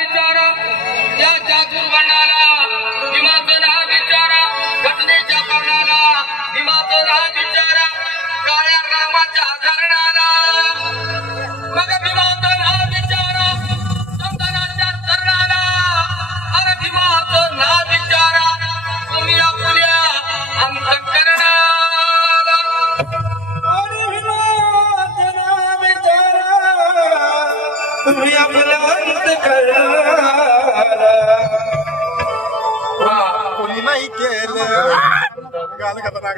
विचारा या चातुर्वर्णाला भीमाचं नाव विचारा घटनेच्या कर्णाला भीमाचं नाव विचारा काळ्या रामाच्या धरणाला मग भीमाचं नाव विचारा चंदनाच्या चरणाला अरे भीमाचं नाव विचारा तुम्ही आपल्या अंतःकरणाला तुम्ही आपल्या अंतःकरणाला कोणी नाही केलं गाणं गाता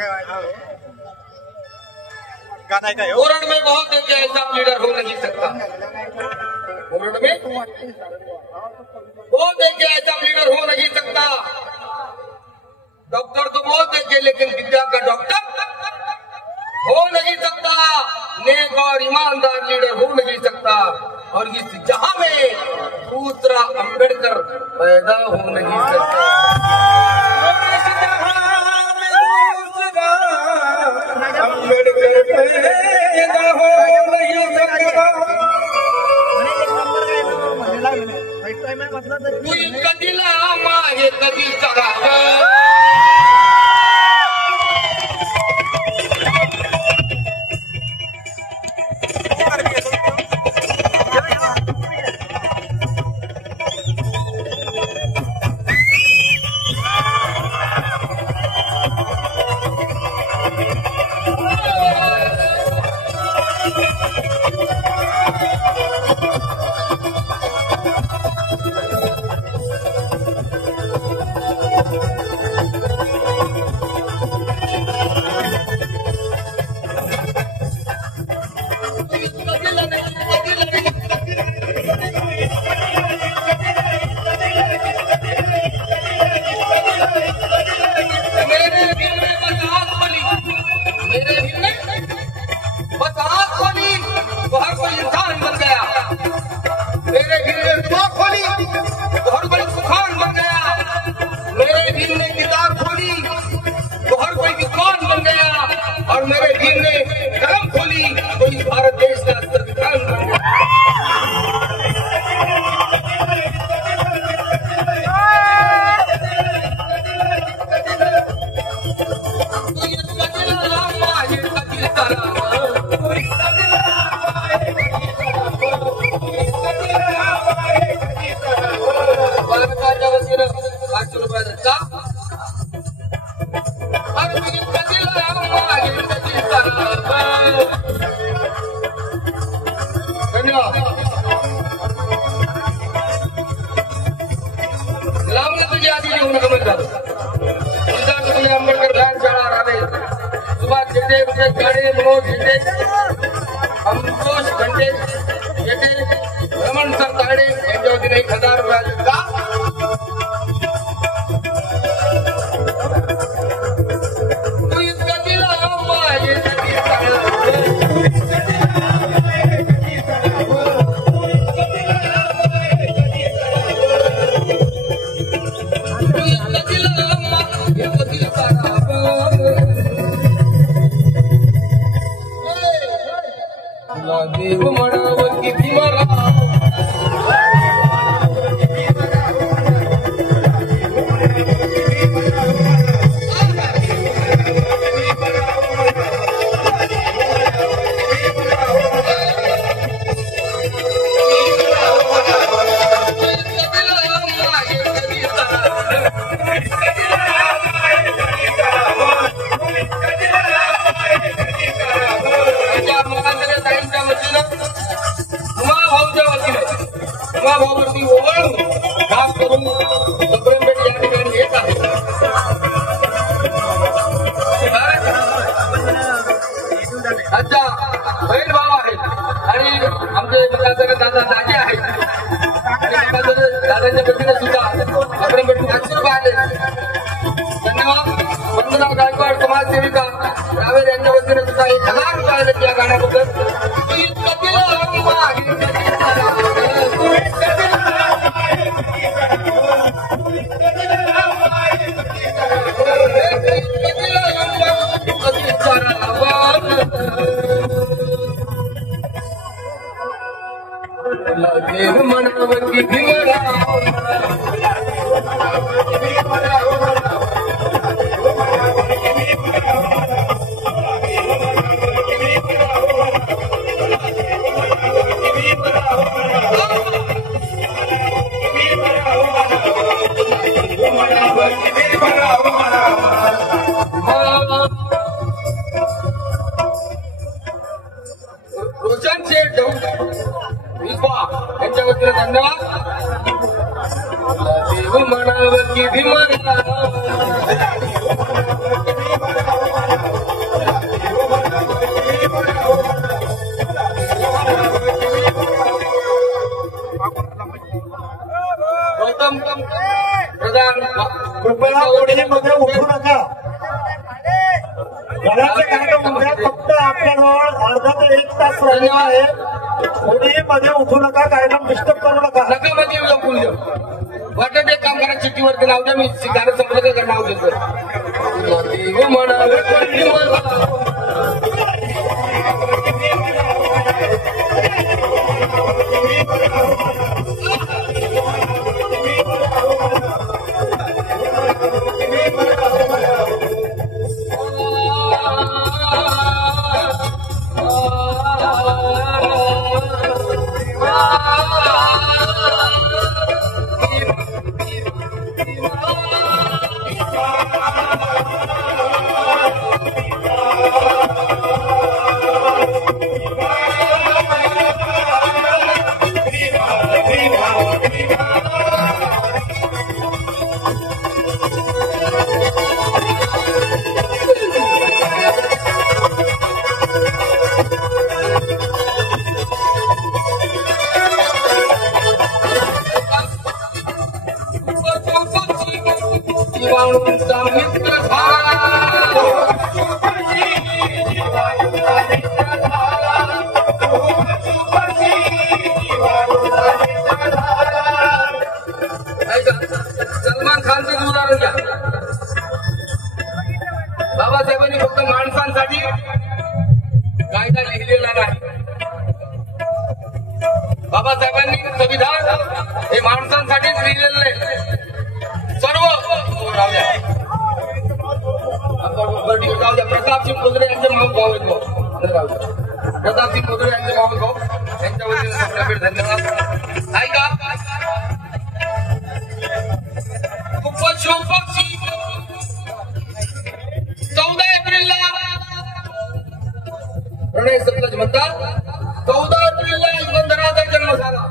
गाना है क्या ओरड में बहुत देखे ऐसा लीडर हो नहीं सकता ओरड में बहुत देखे ऐसा लीडर हो नहीं सकता डॉक्टर तो बहुत देखे लेकिन विद्या का डॉक्टर हो नहीं सकता नेक और ईमानदार लीडर हो नहीं सकता और इस जहां में दूसरा अंबेडकर पैदा हो नहीं सकता कधी लांब आहे कधी चढावा और मेरे वीर ने कलम खोली तो इस भारत देश का संविधान बन गया भारताच्या वतीनं 500 रुपये दत्ता धन्यवाद लावलं तुझी आधी येऊन गमत झालं तुझी आंबेडकर लहान शाळा राणे सुभाष झेंडे विजय गाडे मनोज झेंडे संतोष घंटे येथे रमण सर ताडे यांच्या वतीने 1000 रुपये का देव म्हणावं किती मला भावावरती ओवाळून खास करून सुप्रीमपेठ या ठिकाणी येत आहे अच्छा बहीण भाव आहे आणि आमचे दादा दागे आहेत आणि दादांच्या वतीने सुद्धा सुप्रीमपेठ 500 रुपये आले धन्यवाद वंदना गायकवाड समाजसेविका रावेर यांच्या वतीने सुद्धा 1000 रुपये आले या गाण्याबद्दल देव म्हणावं की भीमराव रोशनचे विश्वा यांच्या वतीने धन्यवाद. देव म्हणाव की भीमला गौतम प्रधान कृपया कोणी मध्ये उठू नका. घराचे कार्यक्रम उद्या फक्त आपल्याजवळ अर्धा ते 1 तास राहिलेला आहे. कोणीही मध्ये उठू नका. कार्यक्रम डिस्टर्ब करू नका. नका मध्ये येऊ फुल वाटत एक काम करा चिठ्ठीवरती नाव द्या. मी गाणं संपलं का नाव देतो. देव म्हणावे की भीमला जीवाणूंचा मित्र सलमान खानचं उदाहरण घ्या. बाबासाहेबांनी फक्त माणसांसाठी कायदा लिहिलेला नाही. बाबासाहेबांनी संविधान हे माणसांसाठीच लिहिलेलं नाही. सर्व राहू द्या. प्रतापसिंह मुंद्रे यांचे माऊस भाऊ आहेत. प्रतापसिंह मुंद्रे यांचे माऊस भाऊ यांच्या वतीने आपल्याकडे धन्यवाद. ऐका खूपच शोपक्षी 14 एप्रिलला प्रणय सत्ताज म्हणतात. 14 एप्रिलला यशवंतरावांचा जन्म झाला.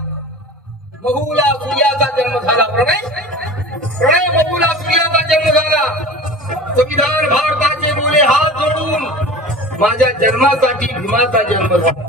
महुला सूर्याचा जन्म झाला. प्रणय महुला सूर्याचा जन्म झाला. संविधान भारताचे बोले हात जोडून माझ्या जन्मासाठी भीमाचा जन्म झाला.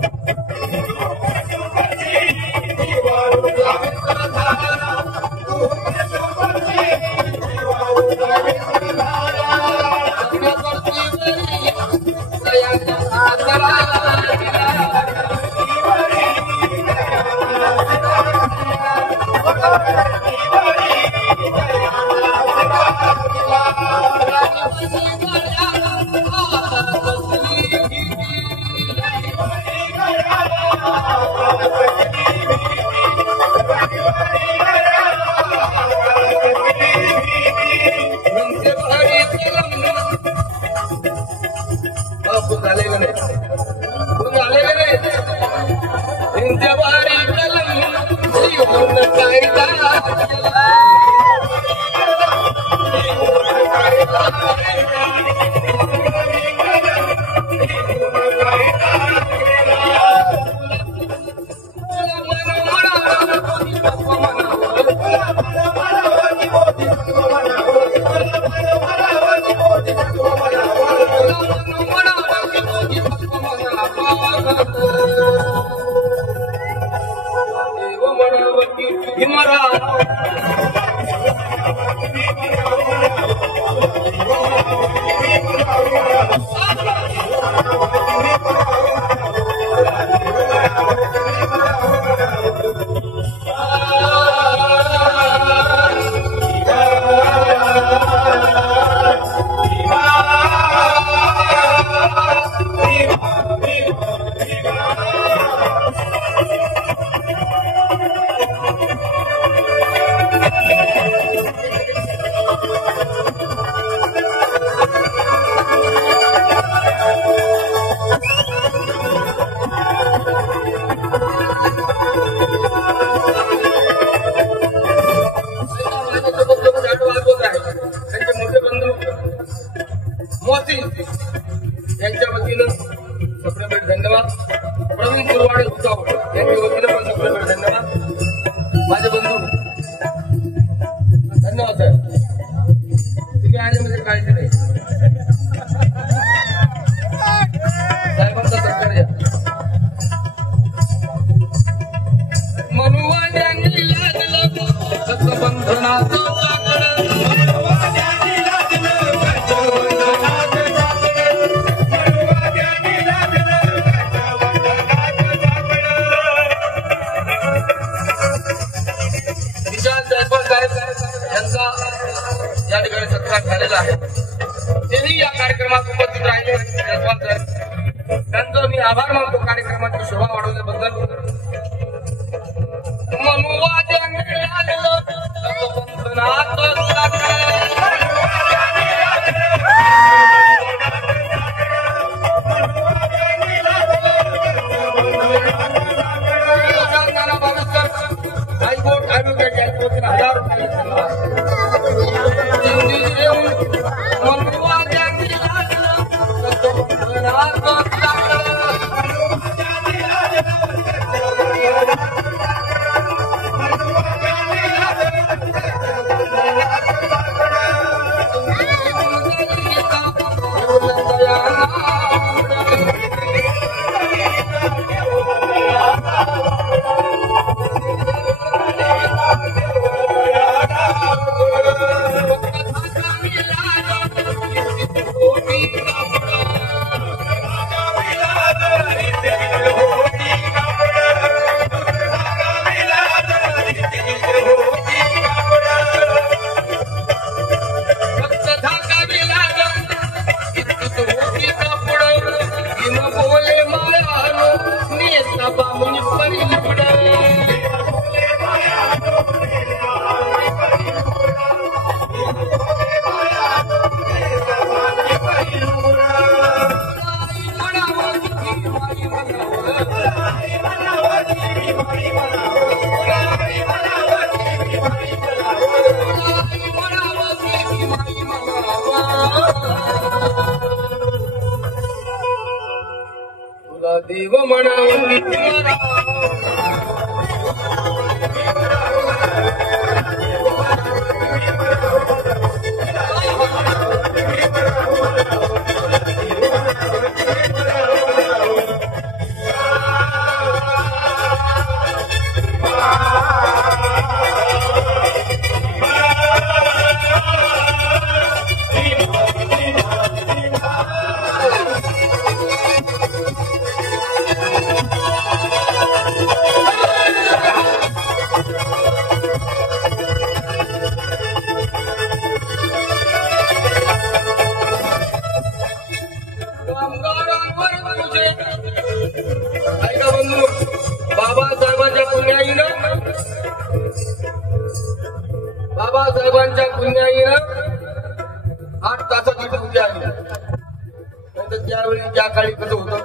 विशाल जयस्वाल साहेब यांचा या ठिकाणी सत्कार झालेला आहे. तेही या कार्यक्रमात उपस्थित राहिले. जयस्वाल साहेब त्यांचं मी आभार मानतो कार्यक्रमाची शोभा वाढवल्याबद्दल. हायकोर्ट ऍडव्होकेट यांच्याकडून 1000 रुपये देव म्हणावं बाबासाहेबांच्या पुण्याईनं 8 तासाची ड्युटी आली. तर त्यावेळी त्या काळी कसं होतं,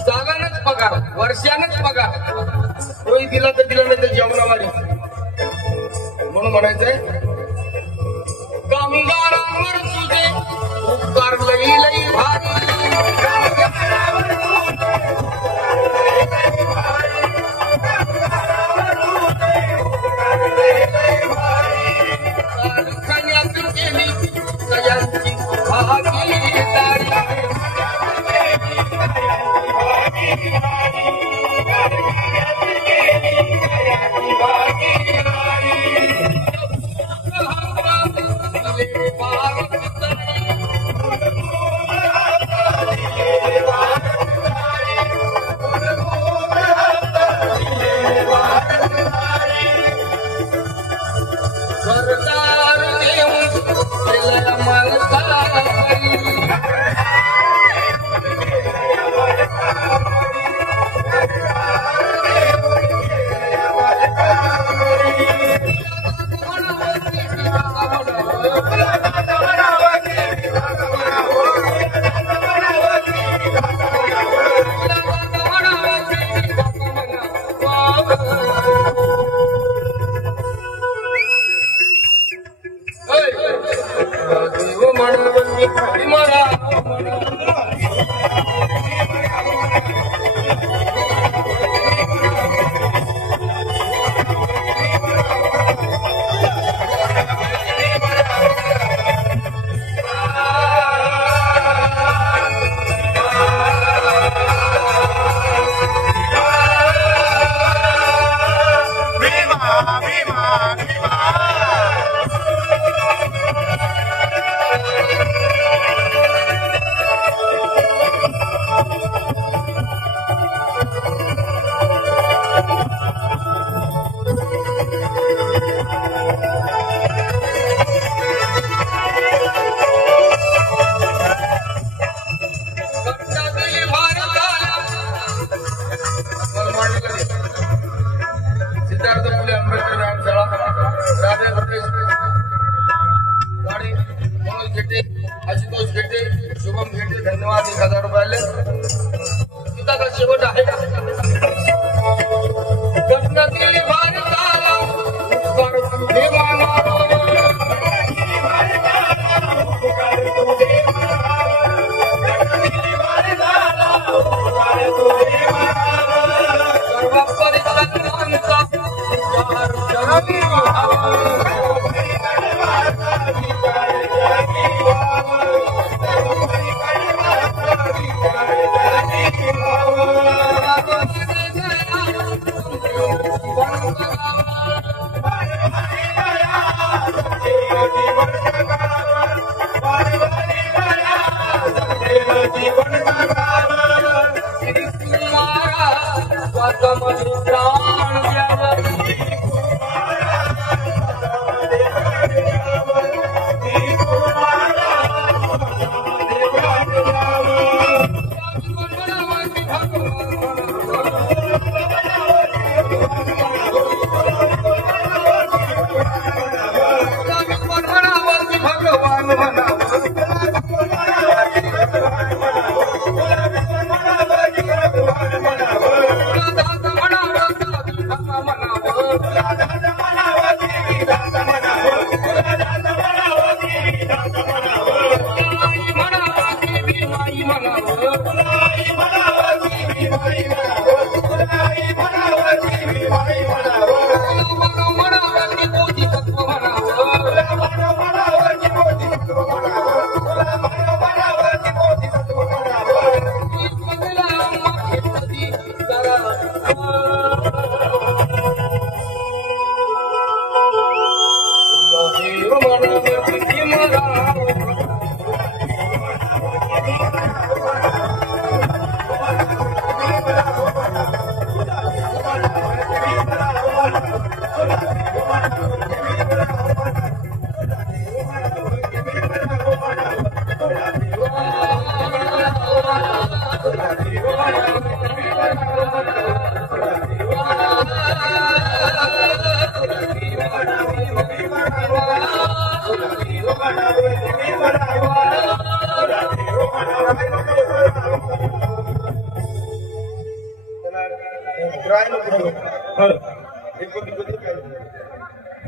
सालानच पगार, वर्षानच पगार. कोणी दिला तर दिला नाही तर जेवणावारी. म्हणून म्हणायचंय कामगारांवर तुझे उपकार लई लई भारी. विद्यार्थ फुले आंबेडकर व्यायामशाळा राधे प्रदेश गाडी मनोज घेटे आशुतोष घेटे शुभम घेटे धन्यवाद 1000 रुपयाले तुझा शेवट आहे गणपती भारताला देवाला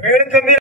वेळ कमी